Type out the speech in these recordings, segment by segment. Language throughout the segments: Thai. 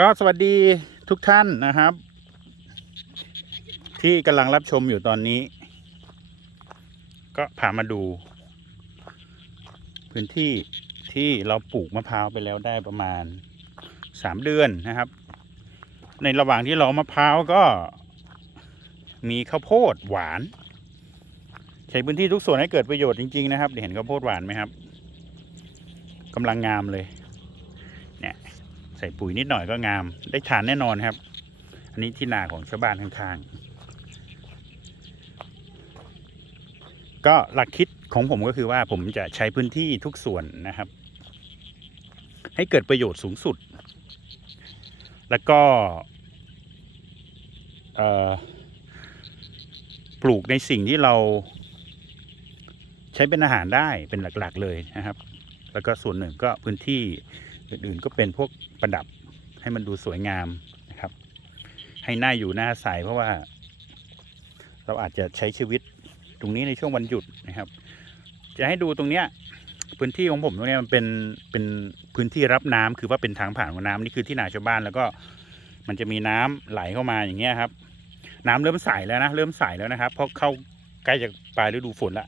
ก็สวัสดีทุกท่านนะครับ ที่กำลังรับชมอยู่ตอนนี้ ก็พามาดู พื้นที่ที่เราปลูกมะพร้าวไปแล้วได้ประมาณสามเดือนนะครับ ในระหว่างที่เรามะพร้าวก็มีข้าวโพดหวาน ใช้พื้นที่ทุกส่วนให้เกิดประโยชน์จริง ๆ นะครับเห็นข้าวโพดหวานไหมครับกำลังงามเลยเนี่ย ใส่ปุ๋ยนิดหน่อยก็งาม ได้ทานแน่นอนครับ อันนี้ที่นาของชาวบ้านข้างๆ ก็หลักคิดของผมก็คือว่าผมจะใช้พื้นที่ทุกส่วนนะครับ ให้เกิดประโยชน์สูงสุด แล้วก็ปลูกในสิ่งที่เราใช้เป็นอาหารได้เป็นหลักๆเลยนะครับ แล้วก็ส่วนหนึ่งก็พื้นที่ อื่นๆ ก็เป็นพวกประดับให้มันดูสวยงามนะครับ ให้หน้าอยู่หน้าใสเพราะว่า เราอาจจะใช้ชีวิตตรงนี้ในช่วงวันหยุดนะครับ จะให้ดูตรงเนี้ยพื้นที่ของผมตรงเนี้ยมันเป็นเป็นพื้นที่รับน้ำคือว่าเป็นทางผ่านของน้ำนี่คือที่นาชาวบ้านแล้วก็มันจะมีน้ำไหลเข้ามาอย่างเงี้ยครับ น้ำเริ่มใสแล้วนะเริ่มใสแล้วนะครับ เพราะเข้าใกล้จะปลายฤดูฝนแล้ว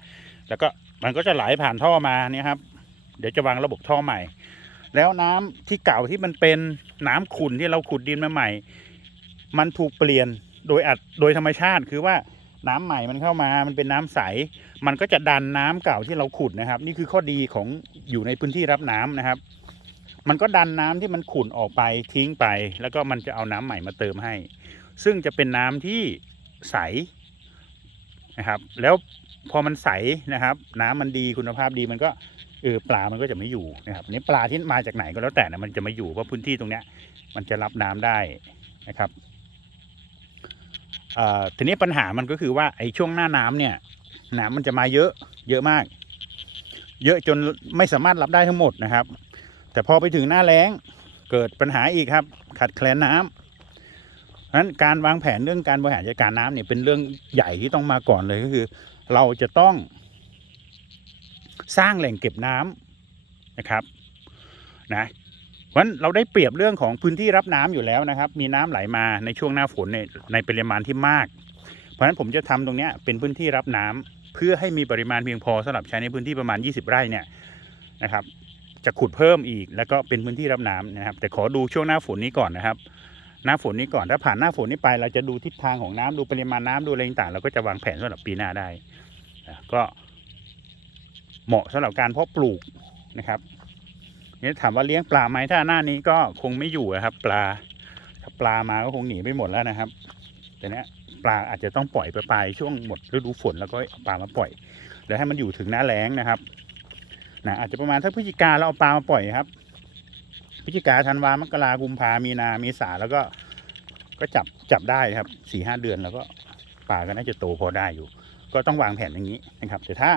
แล้วก็มันก็จะไหลผ่านท่อมาเนี่ยครับ เดี๋ยวจะวางระบบท่อใหม่ แล้วน้ำที่เก่าที่มันเป็นน้ำขุ่นที่เราขุดดินมาใหม่ มันถูกเปลี่ยนโดยอัดโดยธรรมชาติคือว่าน้ำใหม่มันเข้ามา มันเป็นน้ำใส มันก็จะดันน้ำเก่าที่เราขุดนะครับ นี่คือข้อดีของอยู่ในพื้นที่รับน้ำนะครับ มันก็ดันน้ำที่มันขุ่นออกไปทิ้งไป แล้วก็มันจะเอาน้ำใหม่มาเติมให้ ซึ่งจะเป็นน้ำที่ใสนะครับ แล้วพอมันใสนะครับ น้ำมันดีคุณภาพดีมันก็ เออปลามันก็จะไม่อยู่นะครับอันนี้ปลาที่มาจากไหนก็แล้วแต่นะมันจะไม่อยู่เพราะพื้นที่ตรงเนี้ยมันจะรับน้ำได้นะครับอ่อทีนี้ปัญหามันก็คือว่าไอ้ช่วงหน้าน้ำเนี่ย น้ำมันจะมาเยอะเยอะมาก เยอะจนไม่สามารถรับได้ทั้งหมดนะครับ แต่พอไปถึงหน้าแล้งเกิดปัญหาอีกครับ ขาดแคลนน้ำเพราะฉะนั้นการวางแผนเรื่องการบริหารจัดการน้ำเนี่ยเป็นเรื่องใหญ่ที่ต้องมาก่อนเลยก็คือ เราจะต้อง สร้างแหล่งเก็บน้ำนะครับนะเพราะฉะนั้นเราได้เปรียบเรื่องของพื้นที่รับน้ำอยู่แล้วนะครับ มีน้ำไหลมาในช่วงหน้าฝนในในปริมาณที่มาก เพราะฉะนั้นผมจะทำตรงเนี้ยเป็นพื้นที่รับน้ำเพื่อให้มีปริมาณเพียงพอสำหรับใช้ในพื้นที่ประมาณ 20 ไร่เนี่ยนะครับ จะขุดเพิ่มอีกแล้วก็เป็นพื้นที่รับน้ำนะครับ แต่ขอดูช่วงหน้าฝนนี้ก่อนนะครับ หน้าฝนนี้ก่อนถ้าผ่านหน้าฝนนี้ไป เราจะดูทิศทางของน้ำดูปริมาณน้ำดูอะไรต่างเราก็จะวางแผนสำหรับปีหน้าได้ก็ เหมาะสำหรับการเพาะปลูกนะครับนี่ถามว่าเลี้ยงปลาไหมถ้าหน้านี้ก็คงไม่อยู่นะครับ ปลาถ้าปลามาก็คงหนีไปหมดแล้วนะครับ แต่เนี้ยปลาอาจจะต้องปล่อยไปปลายช่วงหมดฤดูฝนแล้วก็เอาปลามาปล่อยแล้วให้มันอยู่ถึงหน้าแล้งนะครับนะอาจจะประมาณถ้าพฤศจิกาเราเอาปลามาปล่อยครับพฤศจิกาธันวามกรากุมภามีนาเมษาแล้วก็ก็จับจับได้ครับสี่ห้าเดือนแล้วก็ปลาก็น่าจะโตพอได้อยู่ ก็ต้องวางแผนอย่างนี้นะครับ แต่ถ้า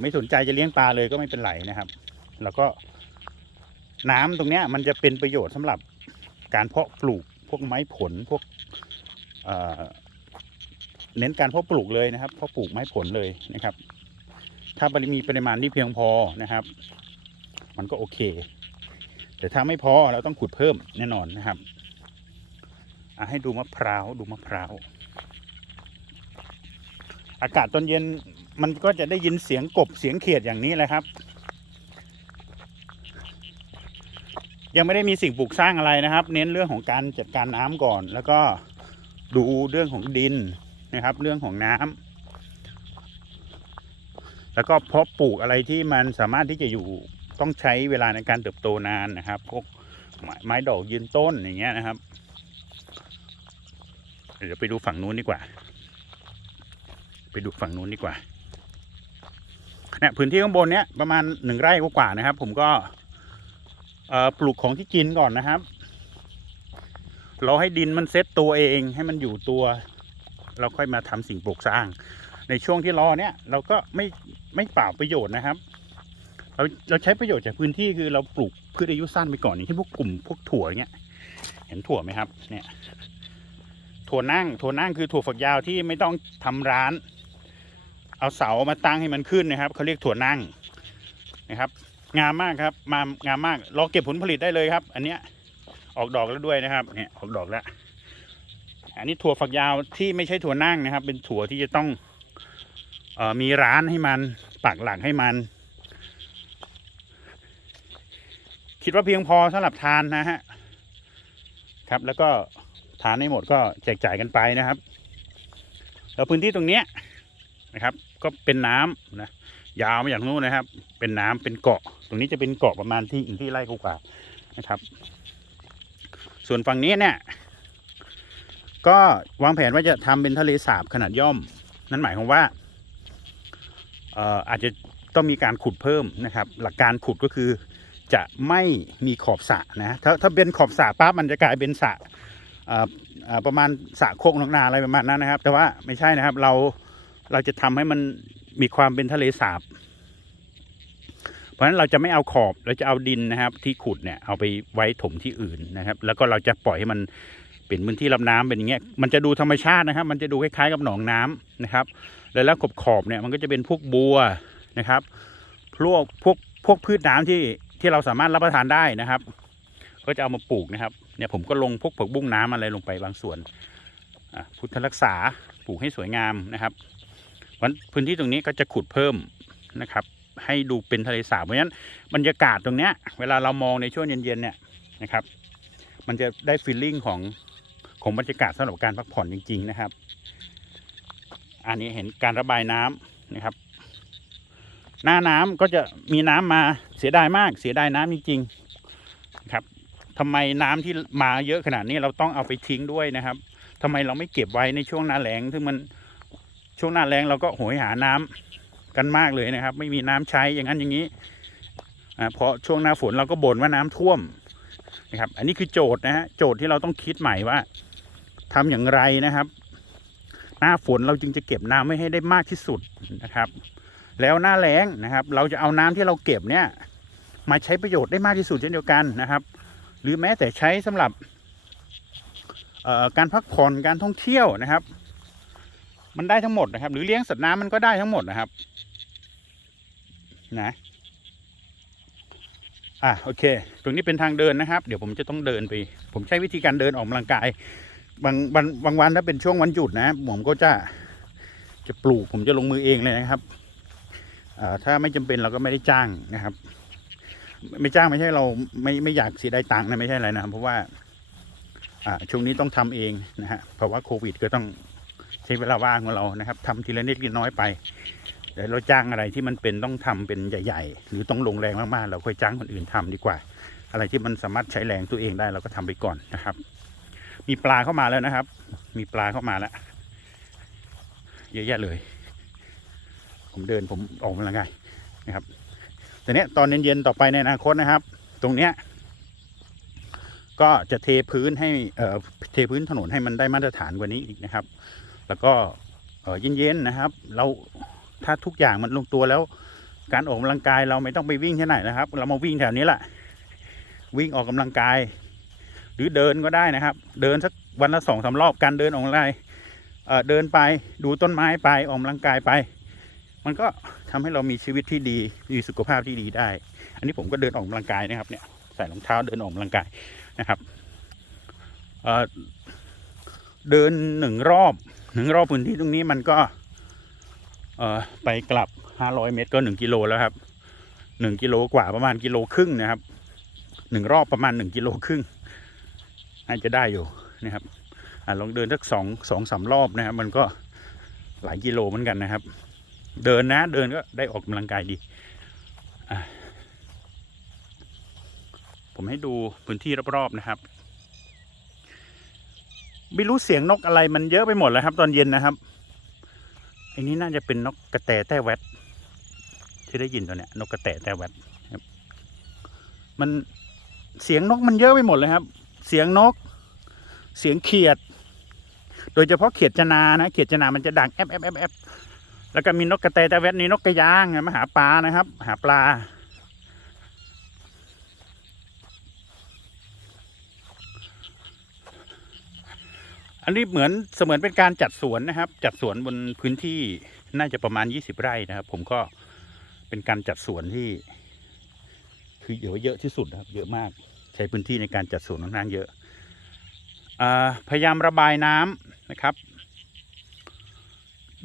ไม่สนใจจะเลี้ยงปลาเลยก็ไม่เป็นไรนะครับ แล้วก็น้ำตรงเนี้ยมันจะเป็นประโยชน์สำหรับการเพาะปลูกพวกไม้ผลพวกเเน้นการเพาะปลูกเลยนะครับเพาะปลูกไม้ผลเลยนะครับ ถ้าปริมีปริมาณที่เพียงพอนะครับ มันก็โอเค แต่ถ้าไม่พอเราต้องขุดเพิ่มแน่นอนนะครับให้ดูมะพร้าวดูมะพร้าว อากาศตอนเย็น มันก็จะได้ยินเสียงกบเสียงเขียดอย่างนี้แหละครับ ยังไม่ได้มีสิ่งปลูกสร้างอะไรนะครับ เน้นเรื่องของการจัดการน้ำก่อน แล้วก็ดูเรื่องของดินนะครับ เรื่องของน้ำแล้วก็เพาะปลูกอะไรที่มันสามารถที่จะอยู่ต้องใช้เวลาในการเติบโตนานนะครับพวกไม้ไม้ดอกยืนต้นอย่างเงี้ยนะครับ เดี๋ยวไปดูฝั่งนู้นดีกว่า ไปดูฝั่งนู้นดีกว่า เนี่ยพื้นที่ข้างบนเนี้ยประมาณหนึ่งไร่กว่าๆนะครับ ผมก็ปลูกของที่กินก่อนนะครับ เราให้ดินมันเซตตัวเองให้มันอยู่ตัว เราค่อยมาทำสิ่งปลูกสร้าง ในช่วงที่รอเนี้ยเราก็ไม่ไม่เปล่าประโยชน์นะครับ เราเราใช้ประโยชน์จากพื้นที่คือเราปลูกพืชอายุสั้นไปก่อนอย่างที่พวกกลุ่มพวกถั่วเนี้ยเห็นถั่วไหมครับ เนี่ย ถั่วนั่ง ถั่วนั่งคือถั่วฝักยาวที่ไม่ต้องทำร้าน เอาเสามาตั้งให้มันขึ้นนะครับเขาเรียกถั่วนั่งนะครับ งามมากครับมางามมากรอเก็บผลผลิตได้เลยครับ อันเนี้ยออกดอกแล้วด้วยนะครับเนี่ยออกดอกแล้ว อันนี้ถั่วฝักยาวที่ไม่ใช่ถั่วนั่งนะครับ เป็นถั่วที่จะต้องออมีร้านให้มันปักหลักให้มัน คิดว่าเพียงพอสำหรับทานนะฮะครับแล้วก็ทานให้หมดก็แจกจ่ายกันไปนะครับ แล้วพื้นที่ตรงเนี้ยนะครับ ก็เป็นน้ำนะยาวมาจากนู้นนะครับ เป็นน้ำเป็นเกาะ ตรงนี้จะเป็นเกาะประมาณที่อินที่ไร่กว่านะครับ ส่วนฝั่งนี้เนี่ยก็วางแผนว่าจะทำเป็นทะเลสาบขนาดย่อม นั่นหมายความว่าเอ่ออาจจะต้องมีการขุดเพิ่มนะครับ หลักการขุดก็คือจะไม่มีขอบสระนะถ้าถ้าเป็นขอบสระปั๊บมันจะกลายเป็นสระประมาณสระโคกนกนาอะไรประมาณนั้นนะครับ แต่ว่าไม่ใช่นะครับเรา เราจะทำให้มันมีความเป็นทะเลสาบ เพราะฉะนั้นเราจะไม่เอาขอบเราจะเอาดินนะครับ ที่ขุดเนี่ยเอาไปไว้ถมที่อื่นนะครับ แล้วก็เราจะปล่อยให้มันเป็นพื้นที่ลำน้ำเป็นอย่างเงี้ยมันจะดูธรรมชาตินะครับ มันจะดูคล้ายๆกับหนองน้ำนะครับ แล้วแล้วขอบขอบๆเนี่ยมันก็จะเป็นพวกบัวนะครับพวกพวกพวกพืชน้ำที่ที่เราสามารถรับประทานได้นะครับ ก็จะเอามาปลูกนะครับเนี่ยผมก็ลงพวกผักบุ้งน้ำอะไรลงไปบางส่วนอะพุทธรักษาปลูกให้สวยงามนะครับ วันพื้นที่ตรงนี้ก็จะขุดเพิ่มนะครับ ให้ดูเป็นทะเลสาบเพราะฉะนั้นบรรยากาศตรงเนี้ยเวลาเรามองในช่วงเย็นๆเนี่ยนะครับ มันจะได้ฟีลลิ่งของของบรรยากาศสำหรับการพักผ่อนจริง ๆ นะครับ อันนี้เห็นการระบายน้ำนะครับ หน้าน้ำก็จะมีน้ำมาเสียดายมากเสียดายน้ำจริงๆครับทำไมน้ำที่มาเยอะขนาดนี้เราต้องเอาไปทิ้งด้วยนะครับทำไมเราไม่เก็บไว้ในช่วงหน้าแล้งซึ่งมัน ช่วงหน้าแล้งเราก็โหยหาน้ำกันมากเลยนะครับ ไม่มีน้ำใช้อย่างนั้นอย่างนี้อ่าเพราะช่วงหน้าฝนเราก็บ่นว่าน้ำท่วมนะครับ อันนี้คือโจทย์นะฮะโจทย์ที่เราต้องคิดใหม่ว่าทำอย่างไรนะครับ หน้าฝนเราจึงจะเก็บน้ำไว้ให้ได้มากที่สุดนะครับ แล้วหน้าแล้งนะครับ เราจะเอาน้ำที่เราเก็บเนี่ยมาใช้ประโยชน์ได้มากที่สุดเช่นเดียวกันนะครับ หรือแม้แต่ใช้สำหรับการพักผ่อนการท่องเที่ยวนะครับ มันได้ทั้งหมดนะครับ หรือเลี้ยงสัตว์น้ำมันก็ได้ทั้งหมดนะครับ นะอะโอเค ตรงนี้เป็นทางเดินนะครับ เดี๋ยวผมจะต้องเดินไป ผมใช้วิธีการเดินออกกำลังกาย บางบางบางวันถ้าเป็นช่วงวันหยุดนะผมก็จะจะปลูกผมจะลงมือเองเลยนะครับอ่าถ้าไม่จำเป็นเราก็ไม่ได้จ้างนะครับ ไม่จ้างไม่ใช่เราไม่ไม่อยากเสียดายตังค์นะไม่ใช่อะไรนะครับเพราะว่าอ่าช่วงนี้ต้องทำเองนะฮะเพราะว่าโควิดก็ต้อง ใช้เวลาว่างของเรานะครับทำทีละนิดทีน้อยไปเดี๋ยวเราจ้างอะไรที่มันเป็นต้องทำเป็นใหญ่ ๆ หรือต้องลงแรงมากๆ เราค่อยจ้างคนอื่นทำดีกว่า อะไรที่มันสามารถใช้แรงตัวเองได้เราก็ทำไปก่อนนะครับ มีปลาเข้ามาแล้วนะครับ มีปลาเข้ามาแล้วเยอะแยะเลย ผมเดินผมออกกำลังกายนะครับแต่เนี้ยตอนเย็นๆต่อไปในอนาคตนะครับ ตรงเนี้ยก็จะเทพื้นให้เอ่อเทพื้นถนนให้มันได้มาตรฐานกว่านี้อีกนะครับ แล้วก็เอ่อเย็นๆนะครับ เราถ้าทุกอย่างมันลงตัวแล้ว การออกกำลังกายเราไม่ต้องไปวิ่งที่ไหนนะครับ เรามาวิ่งแถวนี้แหละวิ่งออกกำลังกาย หรือเดินก็ได้นะครับ เดินสักวันละสองสารอบการเดินออกกำลังกายเดินไปดูต้นไม้ไปออกกำลังกายไป มันก็ทำให้เรามีชีวิตที่ดีมีสุขภาพที่ดีได้ อันนี้ผมก็เดินออกกำลังกายนะครับเนี่ยใส่รองเท้าเดินออกกำลังกายนะครับเเดินหนึ่งรอบ หนึ่งรอบพื้นที่ตรงนี้มันก็ เอ่อไปกลับ500เมตรก็1กิโลแล้วครับ1กิโลกว่าประมาณกิโลครึ่งนะครับหนึ่งรอบประมาณ1กิโลครึ่งน่าจะได้อยู่นะครับอะลองเดินสักสองสองสามรอบนะครับ มันก็หลายกิโลเหมือนกันนะครับ เดินนะเดินก็ได้ออกกำลังกายดีผมให้ดูพื้นที่รอบๆนะครับ ไม่รู้เสียงนกอะไรมันเยอะไปหมดแล้วครับ ตอนเย็นนะครับอันนี้น่าจะเป็นนกกระแตแต้แวดที่ได้ยินตัวเนี้ยนกกระแตแต้แวดครับ มันเสียงนกมันเยอะไปหมดเลยครับ เสียงนก เสียงเขียด โดยเฉพาะเขียดจนานะเขียดจนามันจะดังแอบแอบแอบแอบแล้วก็มีนกกระแตแต้แวดนี่นกกระยางไงมาหาปลานะครับ หาปลา อันนี้เหมือนเสมือนเป็นการจัดสวนนะครับ จัดสวนบนพื้นที่น่าจะประมาณ 20 ไร่นะครับ ผมก็เป็นการจัดสวนที่ คือเยอะเยอะที่สุดนะครับ เยอะมากใช้พื้นที่ในการจัดสวนค่อนข้างเยอะอพยายามระบายน้ำนะครับ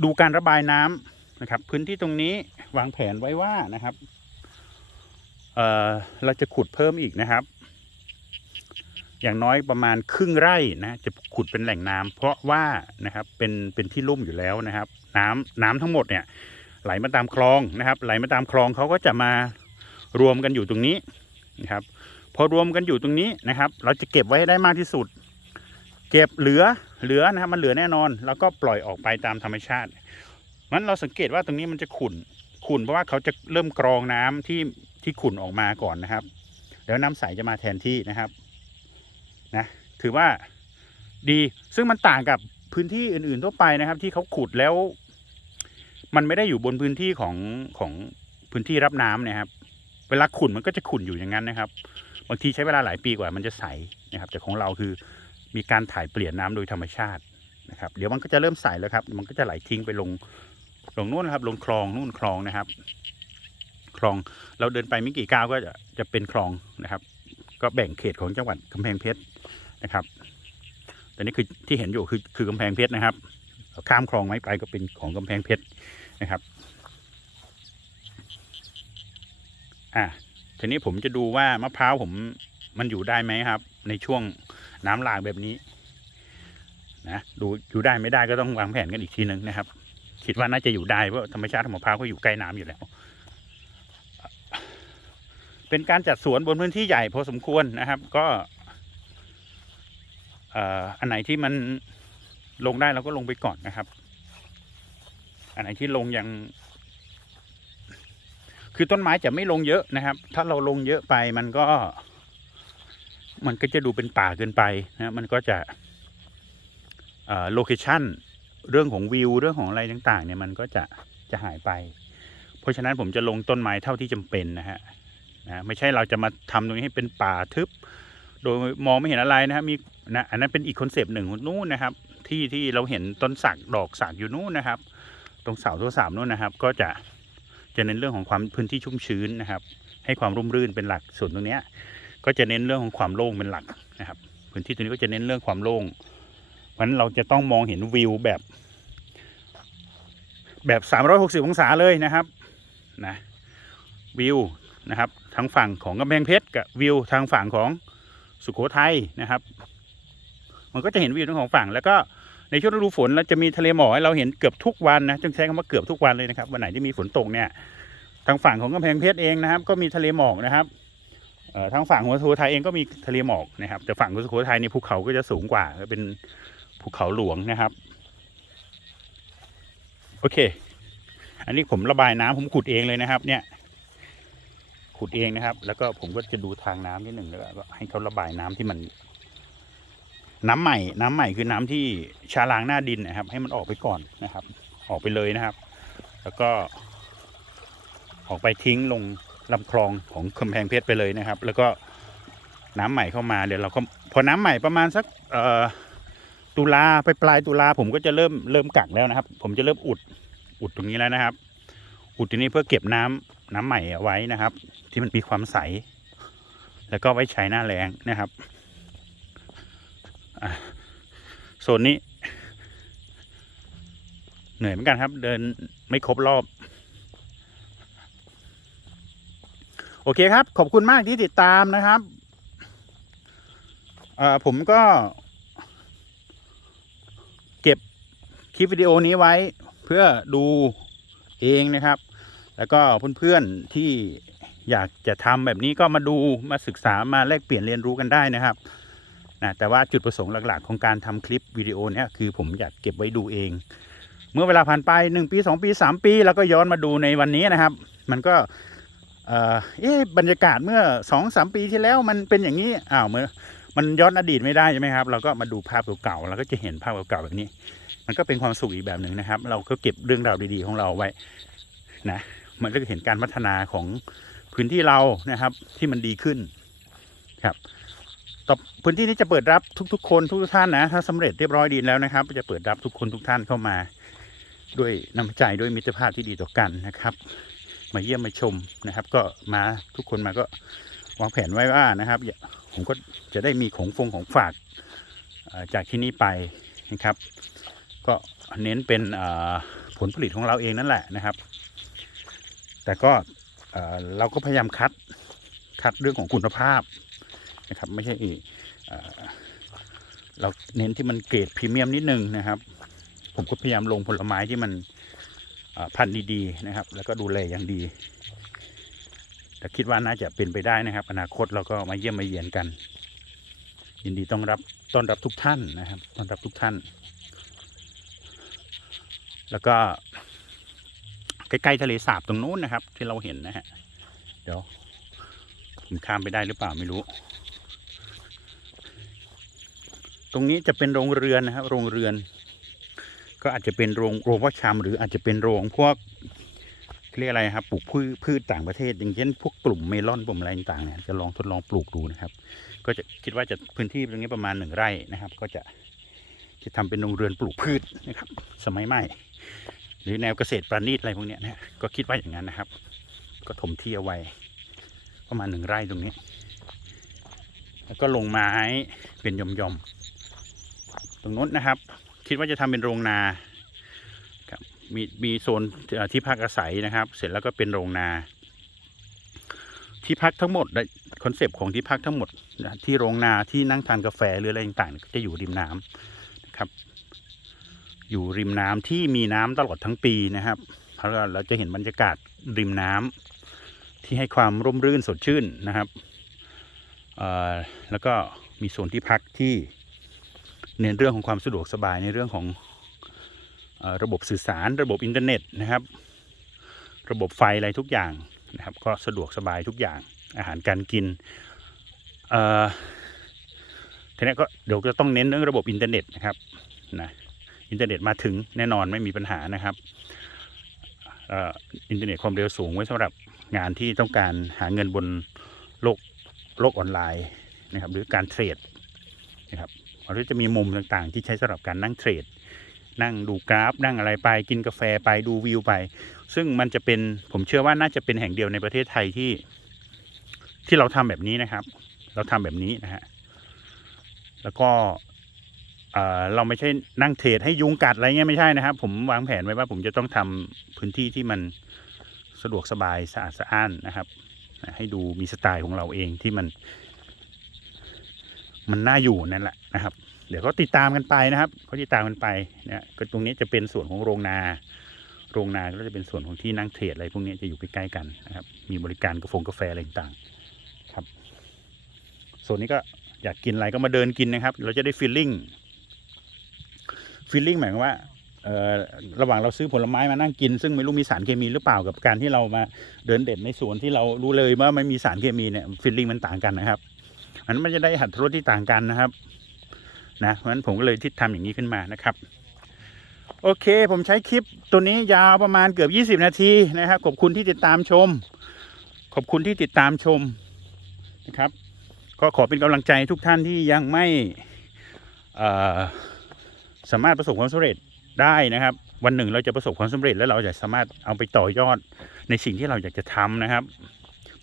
ดูการระบายน้ำนะครับ พื้นที่ตรงนี้วางแผนไว้ว่านะครับเเราจะขุดเพิ่มอีกนะครับ อย่างน้อยประมาณครึ่งไร่นะจะขุดเป็นแหล่งน้ำเพราะว่านะครับเป็นเป็นที่ลุ่มอยู่แล้วนะครับ น้ำน้ำทั้งหมดเนี่ยไหลมาตามคลองนะครับ ไหลมาตามคลองเขาก็จะมารวมกันอยู่ตรงนี้นะครับพอรวมกันอยู่ตรงนี้นะครับ เราจะเก็บไว้ได้มากที่สุด เก็บเหลือเหลือนะครับมันเหลือแน่นอน แล้วก็ปล่อยออกไปตามธรรมชาติมันเราสังเกตว่าตรงนี้มันจะขุ่นขุ่นเพราะว่าเขาจะเริ่มกรองน้ำที่ที่ขุ่นออกมาก่อนนะครับ แล้วน้ำใสจะมาแทนที่นะครับ นะถือว่าดีซึ่งมันต่างกับพื้นที่อื่นๆทั่วไปนะครับ ที่เขาขุดแล้ว มันไม่ได้อยู่บนพื้นที่ของของพื้นที่รับน้ำเนะครับ เวลาขุ่นมันก็จะขุ่นอยู่อย่างนั้นนะครับบางทีใช้เวลาหลายปีกว่ามันจะใสนะครับ แต่ของเราคือมีการถ่ายเปลี่ยนน้ำโดยธรรมชาตินะครับ เดี๋ยวมันก็จะเริ่มใสแล้วครับ มันก็จะไหลทิ้งไปลงลงนู่นครับ ลงคลองนู่นคลองนะครับ คลองเราเดินไปไม่กี่ก้าวก็จะจะเป็นคลองนะครับ ก็แบ่งเขตของจังหวัดกำแพงเพชร นะครับแต่นี่คือที่เห็นอยู่คือคือกำแพงเพชรนะครับข้ามคลองไม้ไปก็เป็นของกำแพงเพชรนะครับอะทีนี้ผมจะดูว่ามะพร้าวผมมันอยู่ได้ไหมครับ ในช่วงน้ำหลากแบบนี้นะดูอยู่ได้ไม่ได้ก็ต้องวางแผนกันอีกทีหนึ่งนะครับ คิดว่าน่าจะอยู่ได้เพราะธรรมชาติของมะพร้าวก็อยู่ใกล้น้ำอยู่แล้ว เป็นการจัดสวนบนพื้นที่ใหญ่พอสมควรนะครับ ก็ อันไหนที่มันลงได้เราก็ลงไปก่อนนะครับ อันไหนที่ลงยัง คือต้นไม้จะไม่ลงเยอะนะครับ ถ้าเราลงเยอะไปมันก็ มันก็จะดูเป็นป่าเกินไปนะมันก็จะโลเคชันเรื่องของวิวเรื่องของอะไรต่างๆ เนี่ยมันก็จะจะหายไป เพราะฉะนั้นผมจะลงต้นไม้เท่าที่จำเป็นนะฮะนะไม่ใช่เราจะมาทำตรงนี้ให้เป็นป่าทึบ โดยมองไม่เห็นอะไรนะครับมีนะอันนั้นเป็นอีกคอนเซปต์หนึ่งนู่นนะครับ ที่ที่เราเห็นต้นสักดอกสักอยู่นู่นนะครับ ตรงเสาตัวสามนู่นนะครับ ก็จะจะเน้นเรื่องของความพื้นที่ชุ่มชื้นนะครับ ให้ความร่มรื่นเป็นหลักส่วนตรงเนี้ย ก็จะเน้นเรื่องของความโล่งเป็นหลักนะครับ พื้นที่ตรงนี้ก็จะเน้นเรื่องความโล่งเพราะฉะนั้นเราจะต้องมองเห็นวิวแบบ แบบ 360 องศาเลยนะครับนะวิวนะครับทางฝั่งของกำแพงเพชรกับวิวทางฝั่งของ สุโขทัยนะครับ มันก็จะเห็นวิวทั้งสองฝั่ง แล้วก็ในช่วงฤดูฝนเราจะมีทะเลหมอกให้เราเห็นเกือบทุกวันนะต้องใช้คำว่าเกือบทุกวันเลยนะครับวันไหนที่มีฝนตกเนี่ยทางฝั่งของกำแพงเพชรเองนะครับ ก็มีทะเลหมอกนะครับทางฝั่งของสุโขทัยเองก็มีทะเลหมอกนะครับ แต่ฝั่งของสุโขทัยนี่ภูเขาก็จะสูงกว่าเป็นภูเขาหลวงนะครับ โอเค อันนี้ผมระบายน้ำผมขุดเองเลยนะครับ เนี่ย ขุดเองนะครับ แล้วก็ผมก็จะดูทางน้ำนิดหนึ่งแล้วก็ให้เขาระบายน้ำที่มัน น้ำใหม่ น้ำใหม่คือน้ำที่ชาล้างหน้าดินนะครับ ให้มันออกไปก่อนนะครับ ออกไปเลยนะครับ แล้วก็ ออกไปทิ้งลงลำคลองของกำแพงเพชรไปเลยนะครับ แล้วก็น้ำใหม่เข้ามาเดี๋ยวเราก็พอน้ำใหม่ประมาณสักตุลาไปปลายตุลาผมก็จะเริ่มเริ่มกักแล้วนะครับ ผมจะเริ่มอุดอุดตรงนี้แล้วนะครับ อุดตรงนี้เพื่อเก็บน้ำ น้ำใหม่เอาไว้นะครับ ที่มันมีความใส แล้วก็ไว้ใช้หน้าแรงนะครับอะโซนนี้ เหนื่อยเหมือนกันครับ เดินไม่ครบรอบ โอเคครับ ขอบคุณมากที่ติดตามนะครับผมก็ เก็บคลิปวิดีโอนี้ไว้ เพื่อดูเองนะครับ แล้วก็เพื่อนๆที่อยากจะทำแบบนี้ก็มาดูมาศึกษามาแลกเปลี่ยนเรียนรู้กันได้นะครับนะแต่ว่าจุดประสงค์หลักๆ ของการทำคลิปวิดีโอเนี้ยคือผมอยากเก็บไว้ดูเอง เมื่อเวลาผ่านไปหนึ่งปีสองปีสามปี แล้วก็ย้อนมาดูในวันนี้นะครับ มันก็เออบรรยากาศเมื่อสองสามปีที่แล้วมันเป็นอย่างนี้อ้าวเมื่อมันย้อนอดีตไม่ได้ใช่ไหมครับ เราก็มาดูภาพเก่าๆเราก็จะเห็นภาพเก่าๆแบบนี้ มันก็เป็นความสุขอีกแบบหนึ่งนะครับ เราก็เก็บเรื่องราวดีๆของเราไว้นะ มันก็เห็นการพัฒนาของพื้นที่เรานะครับ ที่มันดีขึ้นครับต่อพื้นที่นี้จะเปิดรับทุก ๆ คนทุกๆท่านนะถ้าสำเร็จเรียบร้อยดีแล้วนะครับ จะเปิดรับทุกคนทุกท่านเข้ามาด้วยน้ำใจด้วยมิตรภาพที่ดีต่อกันนะครับ มาเยี่ยมมาชมนะครับ ก็มาทุกคนมาก็วางแผนไว้ว่านะครับผมก็จะได้มีของฟงของฝากจากที่นี่ไปนะครับ ก็เน้นเป็นผลผลิตของเราเองนั่นแหละนะครับ แต่ก็เอ่อเราก็พยายามคัดคัดเรื่องของคุณภาพนะครับ ไม่ใช่เอ่อเราเน้นที่มันเกรดพรีเมียมนิดนึงนะครับ ผมก็พยายามลงผลไม้ที่มันพันธุ์ดีๆนะครับ แล้วก็ดูแลอย่างดี แต่คิดว่าน่าจะเป็นไปได้นะครับ อนาคตเราก็มาเยี่ยมมาเยียนกัน ยินดีต้อนรับต้อนรับทุกท่านนะครับต้อนรับทุกท่าน แล้วก็ ใกล้ๆทะเลสาบตรงนู้นนะครับ ที่เราเห็นนะฮะเดี๋ยวผมข้ามไปได้หรือเปล่าไม่รู้ ตรงนี้จะเป็นโรงเรือนนะครับ โรงเรือน ก็อาจจะเป็นโรงโรงพ่อชำหรืออาจจะเป็นโรงพวกเรียกอะไรครับปลูกพืชพืชต่างประเทศ อย่างเช่นพวกกลุ่มเมลอนกลุ่มอะไรต่างๆเนี่ยจะลองทดลองปลูกดูนะครับ ก็จะคิดว่าจะพื้นที่ตรงนี้ประมาณหนึ่งไร่นะครับ ก็จะจะทำเป็นโรงเรือนปลูกพืชนะครับ สมัยใหม่ หรือแนวเกษตรประณีตอะไรพวกเนี้ยนะก็คิดว่าอย่างนั้นนะครับ ก็ถมที่เอาไว้ ประมาณหนึ่งไร่ตรงนี้ แล้วก็ลงไม้เป็นยอมๆตรงนู้นนะครับ คิดว่าจะทำเป็นโรงนาครับมีมีโซนที่พักอาศัยนะครับ เสร็จแล้วก็เป็นโรงนา ที่พักทั้งหมดคอนเซปต์ของที่พักทั้งหมดที่โรงนาที่นั่งทานกาแฟหรืออะไรต่างๆก็จะอยู่ริมน้ำนะครับ อยู่ริมน้ำที่มีน้ำตลอดทั้งปีนะครับแล้วเราจะเห็นบรรยากาศริมน้ำที่ให้ความร่มรื่นสดชื่นนะครับแล้วก็มีโซนที่พักที่เน้นเรื่องของความสะดวกสบายในเรื่องของอระบบสื่อสารระบบอินเทอร์เน็ตนะครับ ระบบไฟอะไรทุกอย่างนะครับ ก็สะดวกสบายทุกอย่างอาหารการกินทีนี้ก็เดี๋ยวจะต้องเน้นเรื่องระบบอินเทอร์เน็ตนะครับนะ อินเทอร์เน็ตมาถึงแน่นอนไม่มีปัญหานะครับอินเทอร์เน็ตความเร็วสูงไว้สำหรับงานที่ต้องการหาเงินบนโลกโลกออนไลน์นะครับ หรือการเทรดนะครับหรือจะมีมุมต่างๆ ที่ใช้สำหรับการนั่งเทรด นั่งดูกราฟ นั่งอะไรไปกินกาแฟไปดูวิวไป ซึ่งมันจะเป็นผมเชื่อว่าน่าจะเป็นแห่งเดียวในประเทศไทยที่ ที่เราทำแบบนี้นะครับ เราทำแบบนี้นะฮะแล้วก็ เราไม่ใช่นั่งเทรดให้ยุงกัดอะไรเงี้ยไม่ใช่นะครับ ผมวางแผนไว้ว่าผมจะต้องทำพื้นที่ที่มันสะดวกสบายสะอาดสะอ้านนะครับ ให้ดูมีสไตล์ของเราเองที่มัน มันน่าอยู่นั่นแหละนะครับ เดี๋ยวก็ติดตามกันไปนะครับเขาติดตามกันไปนะก็ตรงนี้จะเป็นส่วนของโรงนา โรงนาก็จะเป็นส่วนของที่นั่งเทรดอะไรพวกนี้จะอยู่ใกล้ๆกันนะครับ มีบริการกาแฟกาแฟอะไรต่างๆครับส่วนนี้ก็อยากกินอะไรก็มาเดินกินนะครับ เราจะได้ฟีลลิ่ง ฟีลลิ่งหมายความว่าระหว่างเราซื้อผลไม้มานั่งกิน ซึ่งไม่รู้มีสารเคมีหรือเปล่ากับการที่เรามาเดินเด่นในสวนที่เรารู้เลยว่าไม่มีสารเคมีเนี่ยฟีลลิ่งมันต่างกันนะครับอันนั้นมันจะได้หัดรสที่ต่างกันนะครับนะเพราะฉะนั้นผมก็เลยที่ทำอย่างนี้ขึ้นมานะครับ โอเค ผมใช้คลิปตัวนี้ยาวประมาณเกือบ 20 นาทีนะครับขอบคุณที่ติดตามชม ขอบคุณที่ติดตามชมนะครับ ก็ขอเป็นกำลังใจทุกท่านที่ยังไม่เอ่อ สามารถประสบความสำเร็จได้นะครับ วันหนึ่งเราจะประสบความสำเร็จแล้วเราจะสามารถเอาไปต่อยอดในสิ่งที่เราอยากจะทำนะครับ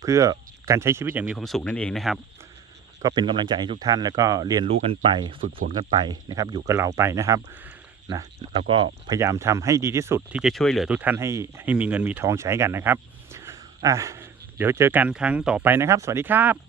เพื่อการใช้ชีวิตอย่างมีความสุขนั่นเองนะครับ ก็เป็นกำลังใจให้ทุกท่านแล้วก็เรียนรู้กันไป ฝึกฝนกันไปนะครับ อยู่กับเราไปนะครับนะเราก็พยายามทำให้ดีที่สุดที่จะช่วยเหลือทุกท่านให้ให้มีเงินมีทองใช้กันนะครับอะเดี๋ยวเจอกันครั้งต่อไปนะครับ สวัสดีครับ